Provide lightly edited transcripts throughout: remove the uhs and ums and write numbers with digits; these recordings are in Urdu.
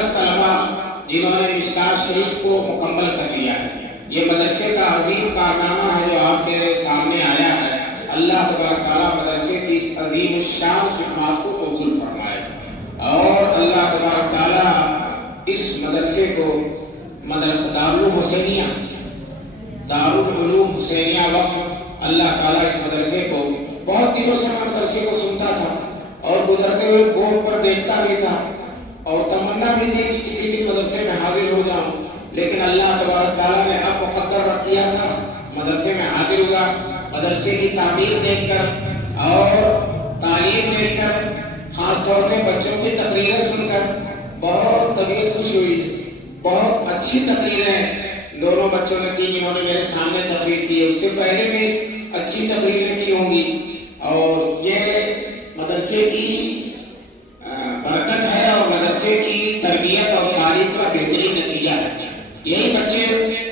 10 طلبہ جنہوں نے مشکات شریف کو مکمل کر لیا ہے۔ یہ مدرسے کا عظیم کارنامہ ہے جو آپ کے سامنے آیا ہے۔ اللہ تبارک تعالیٰ مدرسے کی اس عظیم الشان خدمات کو قبول فرمائے، اور اللہ تبارک تعالیٰ اس مدرسے کو مدرسہ دارالعلوم حسینیہ وقف، اللہ تعالیٰ اس مدرسے کو بہت دنوں سے میں مدرسے کو سنتا تھا اور گزرتے ہوئے بورڈ پر دیکھتا بھی تھا، اور تمنا بھی تھی کہ کسی بھی مدرسے میں حاضر ہو جاؤں، لیکن اللہ تبارک تعالیٰ نے اب مقدر رکھ کیا تھا مدرسے میں حاضر ہوگا۔ مدرسے کی تعمیر دیکھ کر اور تعلیم دیکھ کر، خاص طور سے بچوں کی تقریریں سن کر بہت طبیعت خوش ہوئی۔ بہت اچھی تقریریں دونوں بچوں نے کی جنہوں نے میرے سامنے تقریر کی ہے، اس سے پہلے بھی اچھی تقریریں کی ہوں گی، اور یہ مدرسے کی برکت ہے اور مدرسے کی تربیت اور تعلیم کا بہترین نتیجہ ہے۔ یہی بچے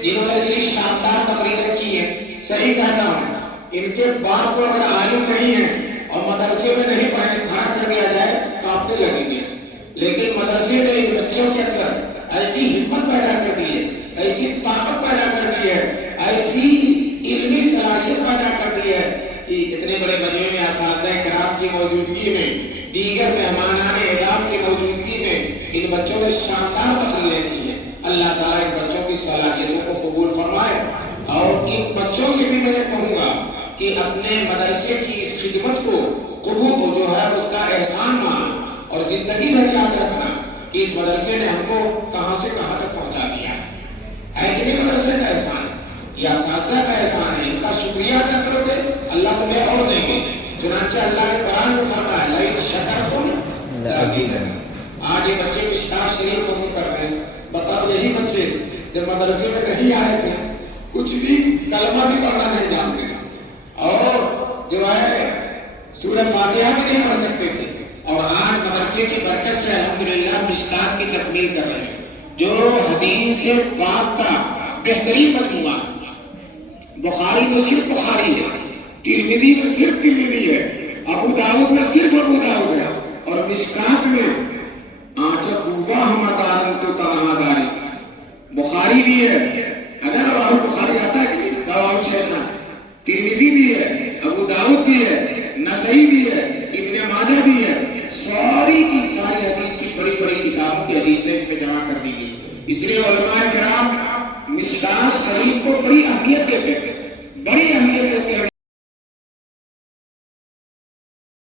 جنہوں نے اتنی شاندار تقریریں کی ہیں، صحیح کہتا ہوں، ان کے باپ کو اگر عالم نہیں ہے اور مدرسے میں نہیں پڑھے، کھڑا کر دیا جائے کانپنے لگیں گے، لیکن مدرسے نے ان بچوں کے اندر ایسی ہمت پیدا کر دی ہے، ایسی طاقت پیدا کر دی ہے، ایسی علمی صلاحیت پیدا کر دی ہے کہ اتنے بڑے مجمع میں اساتذہ کرام کی موجودگی میں، دیگر مہمانان اعزام کی موجودگی میں ان بچوں نے شاندار تقریریں کی ہیں۔ اللہ تعالیٰ ان بچوں کی صلاحیتوں کو قبول فرمائے، اور ان بچوں سے بھی میں یہ کہوں گا کہ اپنے مدرسے کی اس خدمت کو قبول جو ہے اس کا احسان مانو، اور زندگی بھر یاد رکھنا کہ اس مدرسے نے ہم کو کہاں سے کہاں تک پہنچا دیا ہے کہ نہیں؟ مدرسے کا احسان ہے، یہ اساتذہ کا احسان ہے، ان کا شکریہ ادا کرو گے اللہ تمہیں اور دیں گے۔ چنانچہ اللہ نے قرآن میں فرمایا لئن شکرتم لأزیدنکم۔ آج یہ بچے مشکات شریف ختم کر رہے ہیں، بتاؤ یہی بچے جب مدرسے میں نہیں آئے تھے، کچھ بھی کلمہ بھی پڑھنا نہیں جانتے تھے، اور جو ہے سورہ فاتحہ بھی نہیں پڑھ سکتے تھے، اور آج مدرسے کی برکت سے الحمدللہ مشکات کی تکمیل کر رہے ہیں، جو حدیث پاک کا بہترین مجموعہ ہے۔ بخاری میں صرف بخاری ہے، ترمذی میں صرف ترمذی ہے، ابو داؤد میں صرف ابو داؤد ہے، اور مشکات میں آنچ خوبہ ہمدارن تو تنہا داری بخاری بھی ہے، اگر راہ بخاری آتا ہے کہ رواه شیخان، ترمذی بھی ہے، ابو داؤد بھی ہے، نسائی بھی ہے، ابن ماجہ بھی ہے، ساری کی ساری حدیث کی بڑی بڑی کتابوں کی حدیثیں اس میں جمع کر دی گئی۔ اس لیے علماء کرام مشکات شریف کو بڑی اہمیت دیتے ہیں۔